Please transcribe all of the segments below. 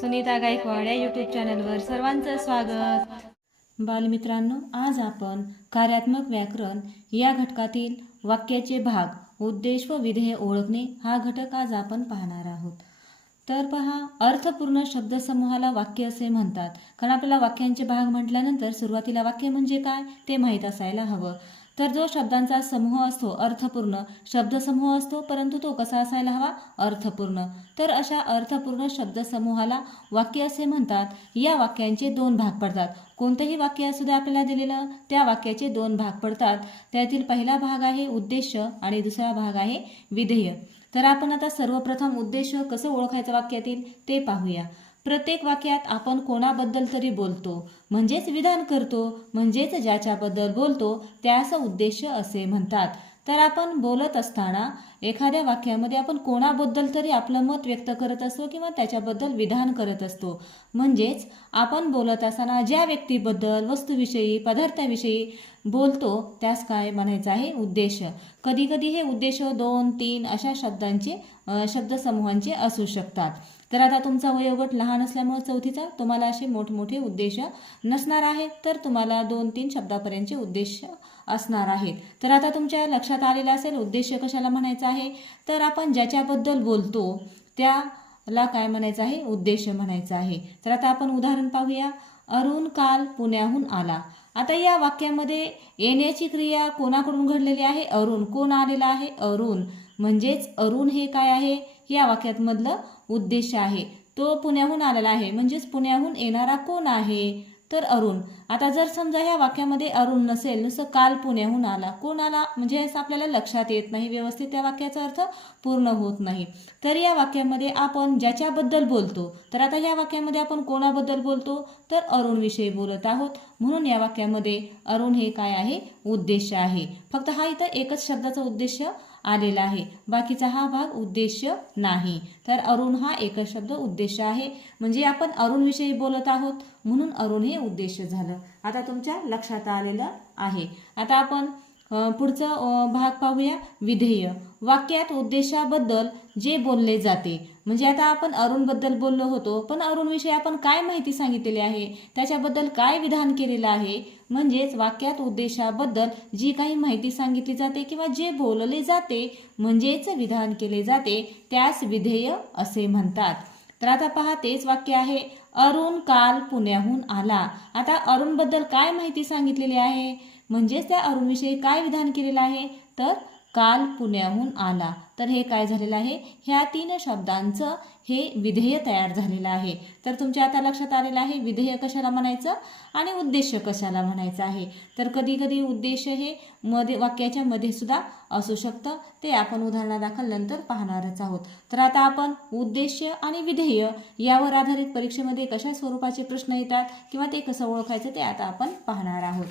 सुनीता गायकवाड या यूट्यूब चॅनलवर सर्वांचं स्वागत. बालमित्रांनो आज आपण कार्यात्मक व्याकरण या घटकातील वाक्याचे भाग उद्देश व विधेय ओळखणे हा घटक आज आपण पाहणार आहोत. तर पहा अर्थपूर्ण शब्दसमूहाला वाक्य असे म्हणतात. कारण आपल्याला वाक्यांचे भाग म्हटल्यानंतर सुरुवातीला वाक्य म्हणजे काय ते माहीत असायला हवं. तर जो शब्दांचा समूह असतो अर्थपूर्ण शब्दसमूह असतो परंतु तो कसा असायला हवा? अर्थपूर्ण. तर अशा अर्थपूर्ण शब्दसमूहाला वाक्य असे म्हणतात या वाक्यांचे दोन भाग पडतात. कोणतंही वाक्य असू दे आपल्याला दिलेलं त्या वाक्याचे दोन भाग पडतात. त्यातील पहिला भाग आहे उद्देश आणि दुसरा भाग आहे विधेय. तर आपण आता सर्वप्रथम उद्देश कसं ओळखायचं वाक्यातील? ते पाहूया. प्रत्येक वाक्यात आपण कोणाबद्दल तरी बोलतो म्हणजेच विधान करतो म्हणजेच ज्याच्याबद्दल बोलतो त्यास उद्देश असे म्हणतात. तर आपण बोलत असताना एखाद्या वाक्यामध्ये आपण कोणाबद्दल तरी आपलं मत व्यक्त करत असतो किंवा त्याच्याबद्दल विधान करत असतो. म्हणजेच आपण बोलत असताना ज्या व्यक्तीबद्दल वस्तूविषयी पदार्थाविषयी बोलतो त्यास काय म्हणायचं आहे? उद्देश. कधीकधी हे उद्देश दोन तीन अशा शब्दांचे शब्दसमूहांचे असू शकतात. तर आता तुमचा वयोगट लहान असल्यामुळे चौथीचा तुम्हाला असे मोठमोठे उद्देश नसणार आहे तर तुम्हाला दोन तीन शब्दापर्यंतचे उद्देश असणार आहेत. तर आता तुमच्या लक्षात आलेला असेल उद्देश कशाला म्हणायचा आहे? तर आपण ज्याच्याबद्दल बोलतो त्याला काय म्हणायचं आहे? उद्देश म्हणायचा आहे. तर आता आपण उदाहरण पाहूया. अरुण काल पुण्याहून आला. आता या वाक्यामध्ये येण्याची क्रिया कोणाकडून घडलेली आहे? अरुण. कोण आलेला आहे? अरुण. म्हणजेच अरुण हे काय आहे? या वाक्यात मधलं उद्देश आहे. तो पुण्याहून आलेला आहे. म्हणजेच पुण्याहून येणारा कोण आहे? तर अरुण. आता जर समजा ह्या वाक्यामध्ये अरुण नसेल नुसतं काल पुण्याहून आला. कोण आला? म्हणजे असं आपल्याला लक्षात येत नाही. व्यवस्थित त्या वाक्याचा अर्थ पूर्ण होत नाही. तर या वाक्यामध्ये आपण ज्याच्याबद्दल बोलतो तर आता ह्या वाक्यामध्ये आपण कोणाबद्दल बोलतो? तर अरुणविषयी बोलत आहोत. म्हणून या वाक्यामध्ये अरुण हे काय आहे? उद्देश आहे. फक्त हा इथं एकच शब्दाचा उद्देश आलेला आहे. बाकीचा हा भाग उद्देश नाही. तर अरुण हा एकच शब्द उद्देश आहे. म्हणजे आपण अरुणविषयी बोलत आहोत म्हणून अरुण हे उद्देश झालं. आता तुमच्या लक्षात आलेलं आहे. आता आपण पुढचं भाग पाहूया. विधेय. वाक्यात उद्देशाबद्दल जे बोलले जाते. म्हणजे आता आपण अरुणबद्दल बोललो होतो पण अरुणविषयी आपण काय माहिती सांगितलेली आहे? त्याच्याबद्दल काय विधान केलेलं आहे? म्हणजेच वाक्यात उद्देशाबद्दल जी काही माहिती सांगितली जाते किंवा जे बोलले जाते म्हणजेच विधान केले जाते त्यास विधेय असे म्हणतात. तर आता पहा तेच वाक्य आहे. अरुण काल पुण्याहून आला. आता अरुणबद्दल काय माहिती सांगितलेली आहे? म्हणजेच त्या अरुणविषयी काय विधान केलेलं आहे? तर काल पुण्याहून आला. तर हे काय झालेलं आहे? ह्या तीन शब्दांचं हे विधेय तयार झालेलं आहे. तर तुमच्या आता लक्षात आलेलं आहे विधेय कशाला म्हणायचं? आणि उद्देश कशाला म्हणायचं आहे? तर कधी कधी उद्देश हे मध्ये वाक्याच्या मध्ये सुद्धा असू शकतं. ते आपण उदाहरणादाखल नंतर पाहणारच आहोत. तर आता आपण उद्देश आणि विधेय यावर आधारित परीक्षेमध्ये कशा स्वरूपाचे प्रश्न येतात किंवा ते कसं ओळखायचं ते आता आपण पाहणार आहोत.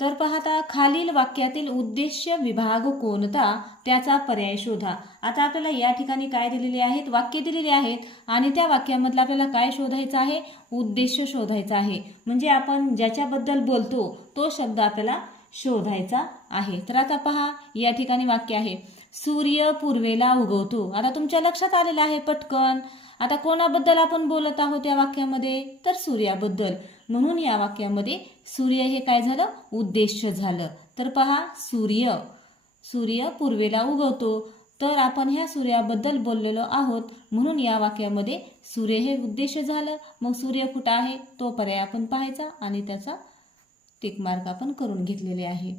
तर पाहता खालील वाक्यातील उद्देश्य विभाग कोणता त्याचा पर्याय शोधा. आता आपल्याला या ठिकाणी काय दिलेले आहेत? वाक्य दिलेले आहेत आणि त्या वाक्यामधलं आपल्याला काय शोधायचं आहे? उद्देश शोधायचा आहे. म्हणजे आपण ज्याच्याबद्दल बोलतो तो शब्द आपल्याला शोधायचा आहे. तर आता पहा या ठिकाणी वाक्य आहे. सूर्य पूर्वेला उगवतो. आता तुमच्या लक्षात आलेलं आहे पटकन. आता कोणाबद्दल आपण बोलत आहोत या वाक्यामध्ये? तर सूर्याबद्दल. म्हणून या वाक्यामध्ये सूर्य हे काय झालं? उद्देश झालं. तर पहा सूर्य. सूर्य पूर्वेला उगवतो. तर आपण ह्या सूर्याबद्दल बोललेलो आहोत. म्हणून या वाक्यामध्ये सूर्य हे उद्देश झालं. मग सूर्य कुठं आहे? तो पर्याय आपण पाहायचा आणि त्याचा टिकमार्क आपण करून घेतलेले आहे.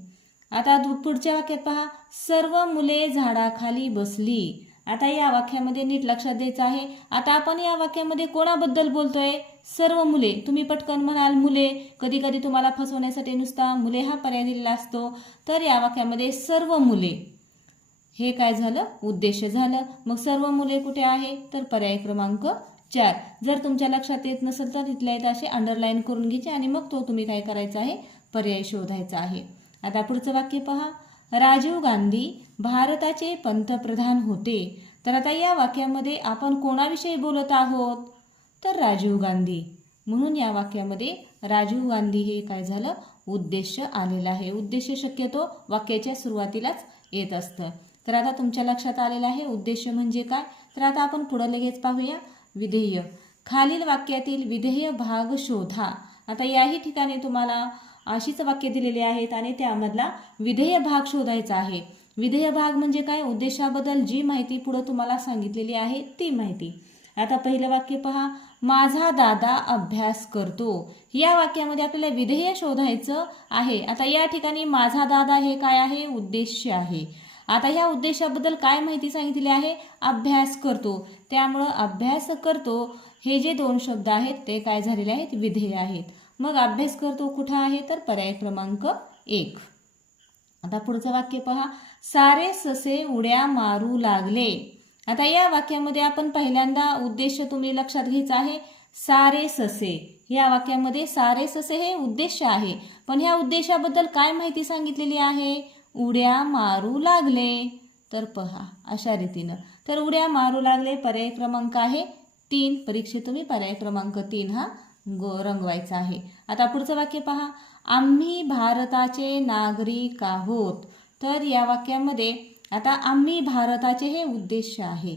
आता पुढच्या वाक्यात पहा. सर्व मुले झाडाखाली बसली. आता या वाक्यामध्ये नीट लक्षात द्यायचं आहे. आता आपण या वाक्यामध्ये कोणाबद्दल बोलतोय? सर्व मुले. तुम्ही पटकन म्हणाल मुले. कधी कधी तुम्हाला फसवण्यासाठी नुसता मुले हा पर्याय दिलेला असतो. तर या वाक्यामध्ये सर्व मुले. हे काय झालं? उद्देश झालं. मग सर्व मुले कुठे आहे? तर पर्याय क्रमांक चार. जर तुमच्या लक्षात येत नसेल तर तिथल्या इथं असे अंडरलाईन करून घ्यायचे आणि मग तो तुम्ही काय करायचा आहे? पर्याय शोधायचा आहे. आता पुढचं वाक्य पहा. राजीव गांधी भारताचे पंतप्रधान होते. तर आता या वाक्यामध्ये आपण कोणाविषयी बोलत आहोत? तर राजीव गांधी. म्हणून या वाक्यामध्ये राजीव गांधी हे काय झालं? उद्देश आलेलं आहे. उद्देश शक्यतो वाक्याच्या सुरुवातीलाच येत असतं. तर आता तुमच्या लक्षात आलेलं आहे उद्देश म्हणजे काय? तर आता आपण पुढं लगेच पाहूया. विधेय. खालील वाक्यातील विधेय भाग शोधा. आता याही ठिकाणी तुम्हाला अशीच वाक्य दिलेली आहेत आणि त्यामधला विधेय भाग शोधायचा आहे. विधेय भाग म्हणजे काय? उद्देशाबद्दल जी माहिती पुढं तुम्हाला सांगितलेली आहे ती माहिती. आता पहिलं वाक्य पहा. माझा दादा अभ्यास करतो. या वाक्यामध्ये आपल्याला विधेय शोधायचं आहे. आता या ठिकाणी माझा दादा हे काय आहे? उद्देश आहे. आता ह्या उद्देशाबद्दल काय माहिती सांगितली आहे? अभ्यास करतो. त्यामुळं अभ्यास करतो हे जे दोन शब्द आहेत ते काय झालेले आहेत? विधेय आहेत. मग अभ्यास करतो कुठं आहे? तर पर्याय क्रमांक एक. आता पुढचं वाक्य पहा. सारे ससे उड्या मारू लागले. आता या वाक्यामध्ये आपण पहिल्यांदा उद्देश तुम्ही लक्षात घ्यायचा आहे. सारे ससे. या वाक्यामध्ये सारे ससे हे उद्देश आहे. पण ह्या उद्देशाबद्दल काय माहिती सांगितलेली आहे? उड्या मारू लागले. तर पहा अशा रीतीनं. तर उड्या मारू लागले पर्याय क्रमांक आहे तीन. परीक्षेत तुम्ही पर्याय क्रमांक तीन हा ग रंगवायचं आहे. आता पुढचं वाक्य पहा. आम्ही भारताचे नागरिक आहोत. तर या वाक्यामध्ये आता आम्ही भारताचे हे उद्देश आहे.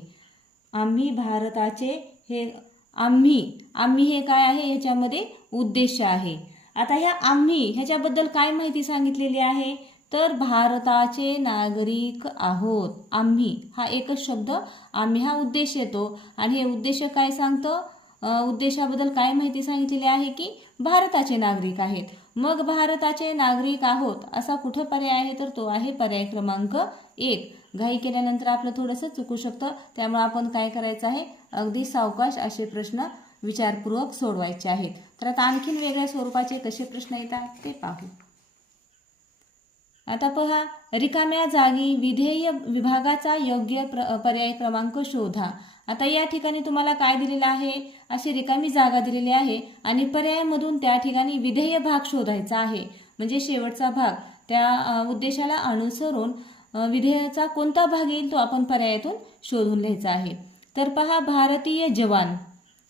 आम्ही भारताचे हे आम्ही आम्ही हे काय आहे? ह्याच्यामध्ये उद्देश आहे. आता ह्या आम्ही ह्याच्याबद्दल काय माहिती सांगितलेली आहे? तर भारताचे नागरिक आहोत. आम्ही हा एकच शब्द आम्ही हा उद्देश येतो. आणि हे उद्देश काय सांगतं? उद्देशाबद्दल काय माहिती सांगितलेली आहे की भारताचे नागरिक आहेत. मग भारताचे नागरिक आहोत असा कुठं पर्याय आहे? तर तो आहे पर्याय क्रमांक एक. घाई केल्यानंतर आपलं थोडंसं चुकू शकतं. त्यामुळे आपण काय करायचं आहे? अगदी सावकाश असे प्रश्न विचारपूर्वक सोडवायचे आहेत. तर आता आणखीन वेगळ्या स्वरूपाचे कसे प्रश्न येतात ते पाहू. आता पहा रिकाम्या जागी विधेय विभागाचा योग्य प्र पर्याय क्रमांक शोधा. आता या ठिकाणी तुम्हाला काय दिलेलं आहे? अशी रिकामी जागा दिलेली आहे आणि पर्यायामधून त्या ठिकाणी विधेय भाग शोधायचा आहे. म्हणजे शेवटचा भाग. त्या उद्देशाला अनुसरून विधेयाचा कोणता भाग येईल तो आपण पर्यायातून शोधून लिहायचा आहे. तर पहा भारतीय जवान.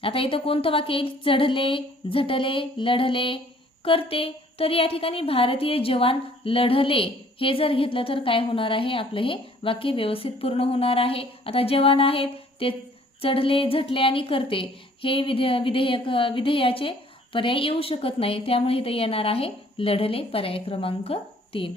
आता इथं कोणतं वाक्य येईल? चढले झटले लढले करते. तर या ठिकाणी भारतीय जवान लढले. हे जर घेतलं तर काय होणार आहे? आपलं हे वाक्य व्यवस्थित पूर्ण होणार आहे. आता जवान आहेत ते चढले झटले आणि करते. हे विधेय विधेयक विधेयाचे पर्याय येऊ शकत नाही. त्यामुळे इथं येणार आहे लढले पर्याय क्रमांक तीन.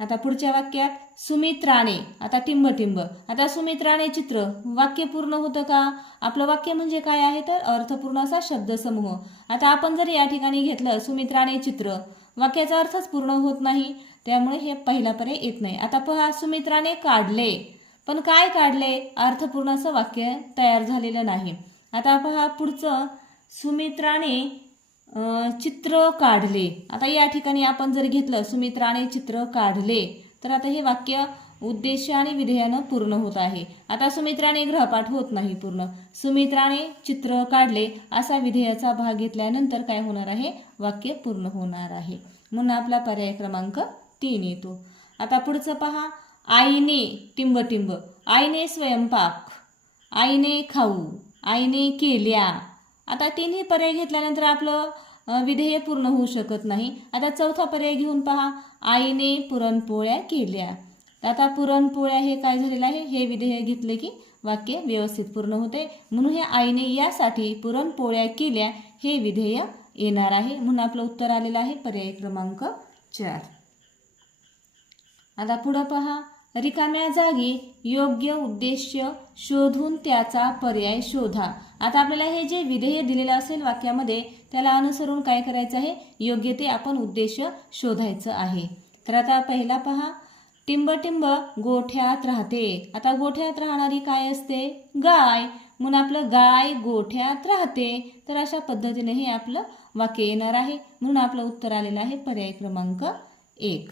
आता पुढच्या वाक्यात सुमित्राने आता टिंब टिंब. आता राणे चित्र. वाक्य पूर्ण होतं का? आपलं वाक्य म्हणजे काय आहे तर अर्थपूर्ण असा शब्दसमूह आता आपण जर या ठिकाणी घेतलं सुमित्राने चित्र वाक्याचा अर्थच पूर्ण होत नाही त्यामुळे हे पहिला पर्याय येत नाही. आता पहा सुमित्राने काढले. पण काय काढले? अर्थपूर्ण असं वाक्य तयार झालेलं नाही. आता पहा पुढचं. सुमित्राने चित्र काढले. आता या ठिकाणी आपण जर घेतलं सुमित्राने चित्र काढले तर आता हे वाक्य उद्देश आणि विधेयानं पूर्ण होत आहे. आता सुमित्राने ग्रहपाठ होत नाही पूर्ण. सुमित्राने चित्र काढले असा विधेयाचा भाग घेतल्यानंतर काय होणार आहे? वाक्य पूर्ण होणार आहे. म्हणून आपला पर्याय क्रमांक तीन येतो. आता पुढचं पहा. आईने टिंब टिंब आईने स्वयंपाक आईने खाऊ आईने केल्या. आता तिन्ही पर्याय घेतल्यानंतर आपलं विधेय पूर्ण होऊ शकत नाही. आता चौथा पर्याय घेऊन पहा. आईने पुरणपोळ्या केल्या. आता पुरणपोळ्या हे काय झालेलं आहे? हे विधेय घेतले की वाक्य व्यवस्थित पूर्ण होते. म्हणून हे आईने यासाठी पुरणपोळ्या केल्या हे विधेय येणार आहे. म्हणून आपलं उत्तर आलेलं आहे पर्याय क्रमांक चार. आता पुढं पहा. रिकाम्या जागी योग्य उद्देश्य शोधून त्याचा पर्याय शोधा. आता आपल्याला हे जे विधेय दिलेलं असेल वाक्यामध्ये त्याला अनुसरून काय करायचं आहे? योग्य ते आपण उद्देश शोधायचं आहे. तर आता पहिला पहा. टिंब टिंब गोठ्यात राहते. आता गोठ्यात राहणारी काय असते? गाय. म्हणून आपलं गाय गोठ्यात राहते. तर अशा पद्धतीने हे आपलं वाक्य येणार आहे. म्हणून आपलं उत्तर आलेलं आहे पर्याय क्रमांक एक.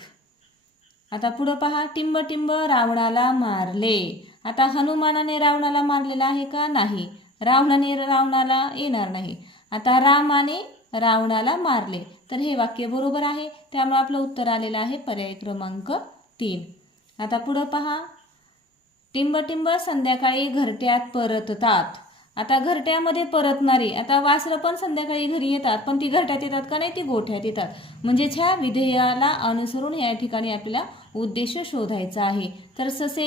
आता पुढं पहा टिंब टिंब रावणाला मारले. आता हनुमानाने रावणाला मारलेला आहे का नाही? रावणाने रावणाला येणार नाही. आता रामाने रावणाला मारले. तर हे वाक्य बरोबर आहे. त्यामुळे आपलं उत्तर आलेलं आहे पर्याय क्रमांक तीन. आता पुढं पहा. टिंब टिंब संध्याकाळी घरट्यात परततात. आता घरट्यामध्ये परतणारी आता वासरं पण संध्याकाळी घरी येतात पण ती घरट्यात येतात का नाही ती गोठ्यात येतात. म्हणजेच ह्या विधेयाला अनुसरून या ठिकाणी आपल्याला उद्देश शोधायचा आहे. तर ससे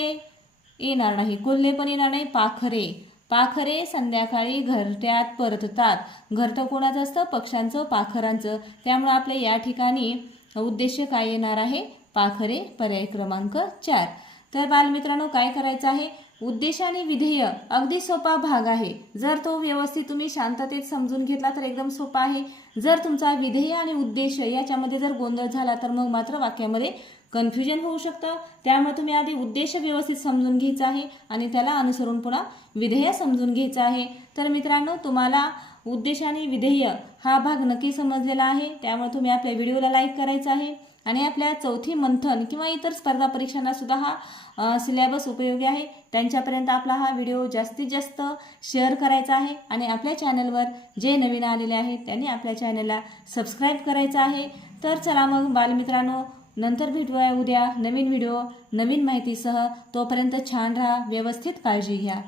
येणार नाही कोल्हे पण येणार नाही पाखरे. पाखरे संध्याकाळी घरट्यात परततात. घरटं कोणाचं असतं? पक्ष्यांचं पाखरांचं. त्यामुळे आपल्या या ठिकाणी उद्देश काय येणार आहे? पाखरे पर्याय क्रमांक चार. तर बालमित्रांनो काय करायचं आहे? उद्देश आणि विधेय अगदी सोपा भाग आहे. जर तो व्यवस्थित तुम्ही शांततेत समजून घेतला तर एकदम सोपा आहे. जर तुमचा विधेय आणि उद्देश याच्यामध्ये जर गोंधळ झाला तर मग मात्र वाक्यामध्ये कन्फ्युजन होऊ शकतं. त्यामुळे तुम्ही आधी उद्देश व्यवस्थित समजून घ्यायचा आहे आणि त्याला अनुसरून पुन्हा विधेय समजून घ्यायचं आहे. तर मित्रांनो तुम्हाला उद्देश आणि विधेय हा भाग नक्की समजलेला आहे. त्यामुळे तुम्ही आपल्या व्हिडिओला लाईक करायचा आहे. आणि आपल्या चौथी मंथन किंवा इतर स्पर्धा परीक्षांना सुद्धा हा सिलेबस उपयोगी आहे. त्यांच्यापर्यंत आपला हा व्हिडिओ जास्तीत जास्त शेअर करायचा आहे आणि आपल्या चॅनलवर जे नवीन आलेले आहेत त्यांनी आपल्या चॅनलला सबस्क्राईब करायचं आहे. तर चला मग बालमित्रांनो नंतर भेटूया उद्या नवीन व्हिडिओ नवीन माहितीसह. तोपर्यंत छान राहा व्यवस्थित काळजी घ्या.